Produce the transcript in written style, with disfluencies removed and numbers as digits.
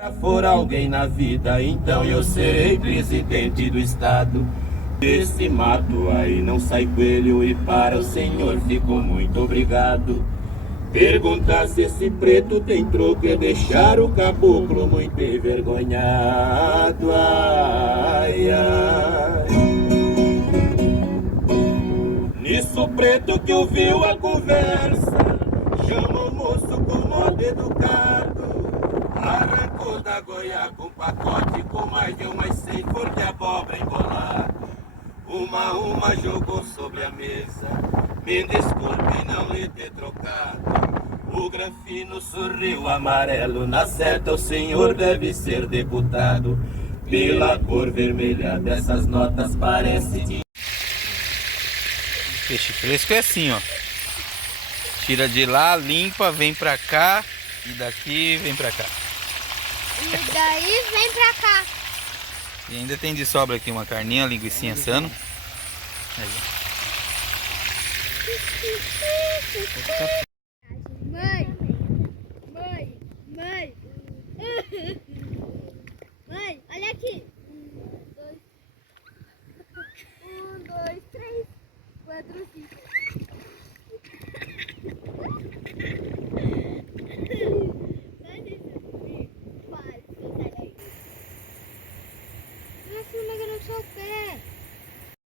Se for alguém na vida, então eu serei presidente do estado. Desse mato aí não sai coelho e para o senhor ficou muito obrigado. Perguntar se esse preto tem troco é deixar o caboclo muito envergonhado. Ai, ai. Nisso o preto que ouviu a conversa chama o moço com modo educado. Arrancou da goiaba um pacote com mais de umas 100 folhas de abóbora embolado. Uma jogou sobre a mesa. Me desculpe não lhe ter trocado. O granfino sorriu amarelo. Na certa o senhor deve ser deputado. Pela cor vermelha dessas notas parece de... Peixe fresco é assim, ó. Tira de lá, limpa, vem pra cá. E daqui vem pra cá. E daí vem pra cá. E ainda tem de sobra aqui uma carninha, linguicinha assando. Aí. Mãe, mãe, mãe. Mãe, olha aqui.